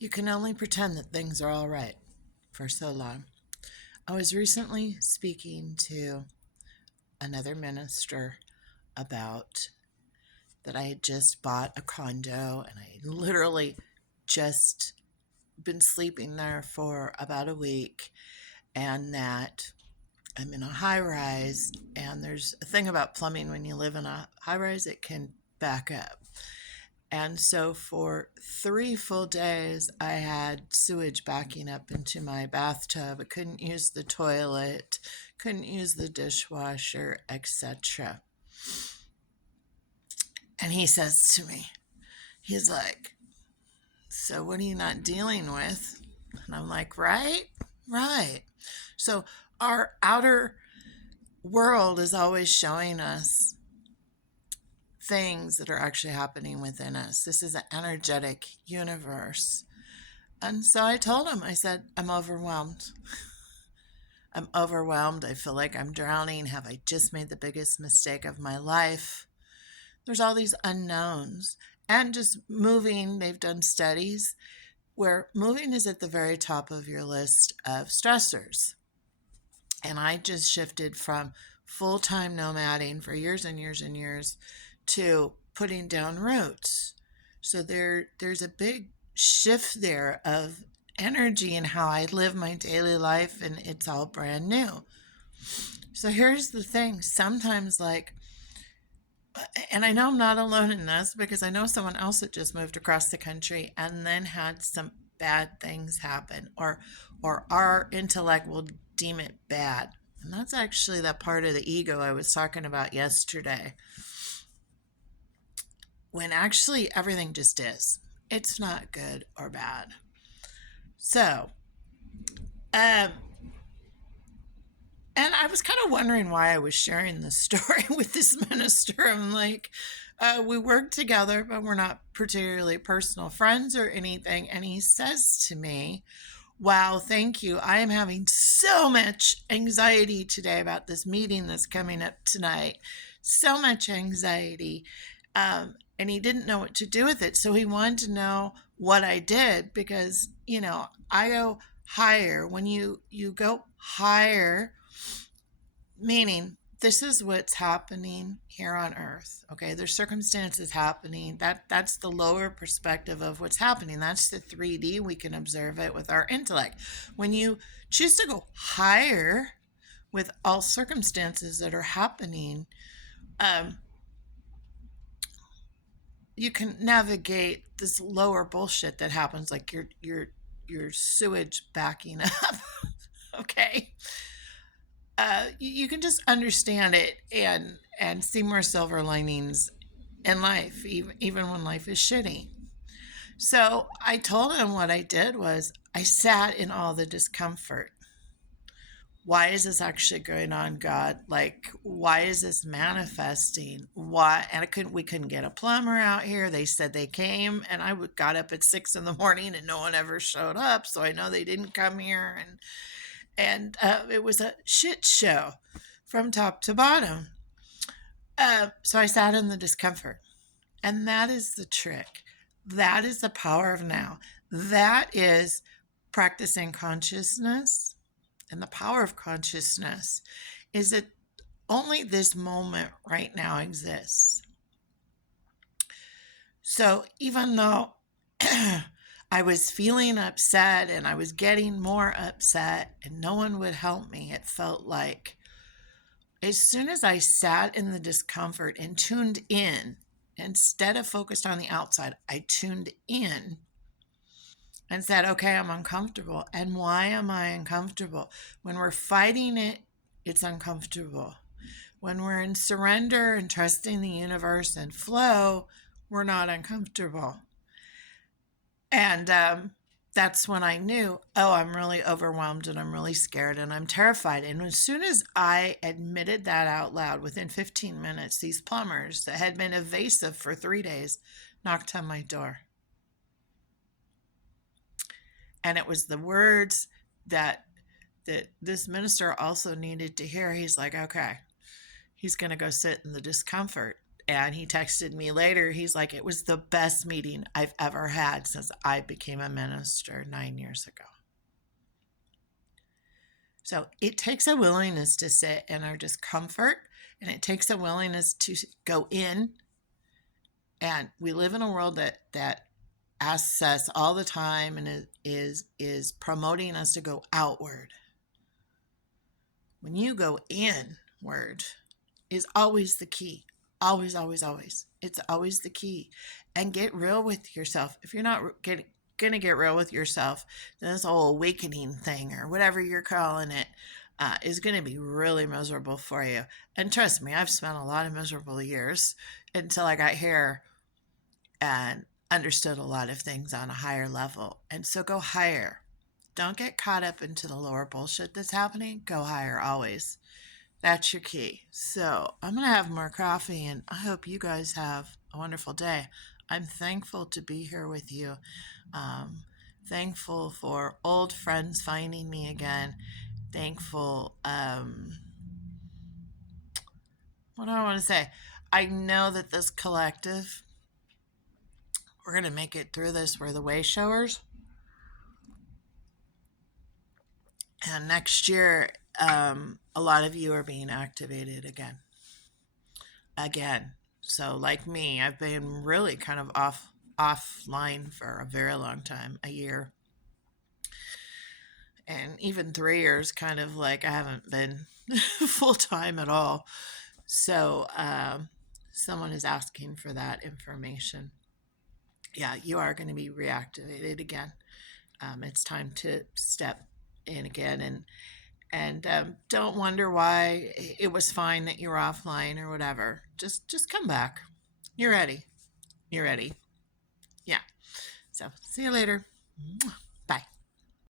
You can only pretend that things are all right for so long. I was recently speaking to another minister about that I had just bought a condo and I literally just been sleeping there for about a week, and that I'm in a high rise, and there's a thing about plumbing. When you live in a high rise, it can back up. And so for 3 full days, I had sewage backing up into my bathtub. I couldn't use the toilet, couldn't use the dishwasher, etc. And he says to me, he's like, "So what are you not dealing with?" And I'm like, right, right. So our outer world is always showing us things that are actually happening within us. This is an energetic universe. And so I told him, I said, I'm overwhelmed. I'm overwhelmed. I feel like I'm drowning. Have I just made the biggest mistake of my life? There's all these unknowns. And just moving, they've done studies where moving is at the very top of your list of stressors. And I just shifted from full time nomading for years and years and years to putting down roots. So there's a big shift there of energy in how I live my daily life, and it's all brand new. So here's the thing, sometimes, like, and I know I'm not alone in this because I know someone else that just moved across the country and then had some bad things happen, or our intellect will deem it bad. And that's actually that part of the ego I was talking about yesterday, when actually everything just is. It's not good or bad. So, um, and I was kind of wondering why I was sharing this story with this minister. I'm like, we work together, but we're not particularly personal friends or anything. And he says to me, "Wow, thank you. I am having so much anxiety today about this meeting that's coming up tonight. So much anxiety." And he didn't know what to do with it. So he wanted to know what I did because, I go higher. When you go higher, meaning this is what's happening here on earth. Okay, there's circumstances happening. That's the lower perspective of what's happening. That's the 3D. We can observe it with our intellect. When you choose to go higher with all circumstances that are happening, um, you can navigate this lower bullshit that happens, like your sewage backing up. Okay, you can just understand it and see more silver linings in life, even when life is shitty. So I told him what I did was I sat in all the discomfort. Why is this actually going on, God? Like, why is this manifesting? Why? And we couldn't get a plumber out here. They said they came, and I got up at 6 in the morning, and no one ever showed up. So I know they didn't come here, and it was a shit show from top to bottom. So I sat in the discomfort, and that is the trick. That is the power of now. That is practicing consciousness. And the power of consciousness is that only this moment right now exists. So even though I was feeling upset and I was getting more upset and no one would help me, it felt like as soon as I sat in the discomfort and tuned in, instead of focused on the outside, I tuned in and said, okay, I'm uncomfortable. And why am I uncomfortable? When we're fighting it, it's uncomfortable. When we're in surrender and trusting the universe and flow, we're not uncomfortable. And that's when I knew, oh, I'm really overwhelmed and I'm really scared and I'm terrified. And as soon as I admitted that out loud, within 15 minutes, these plumbers that had been evasive for 3 days knocked on my door. And it was the words that this minister also needed to hear. He's like, okay, he's going to go sit in the discomfort. And he texted me later. He's like, it was the best meeting I've ever had since I became a minister 9 years ago. So it takes a willingness to sit in our discomfort, and it takes a willingness to go in. And we live in a world that asks us all the time and is promoting us to go outward. When you go inward is always the key. Always, always, always. It's always the key. And get real with yourself. If you're not going to get real with yourself, then this whole awakening thing or whatever you're calling it is going to be really miserable for you. And trust me, I've spent a lot of miserable years until I got here and understood a lot of things on a higher level. And so go higher. Don't get caught up into the lower bullshit that's happening. Go higher always. That's your key. So I'm going to have more coffee, and I hope you guys have a wonderful day. I'm thankful to be here with you. Thankful for old friends finding me again. Thankful. What do I want to say? I know that this collective, we're going to make it through this. We're the way showers. And next year, a lot of you are being activated again. So like me, I've been really kind of offline for a very long time, a year. And even 3 years, kind of like I haven't been full time at all. So someone is asking for that information. Yeah, you are going to be reactivated again. It's time to step in again, and don't wonder why it was fine that you were offline or whatever. Just come back. You're ready. Yeah. So see you later.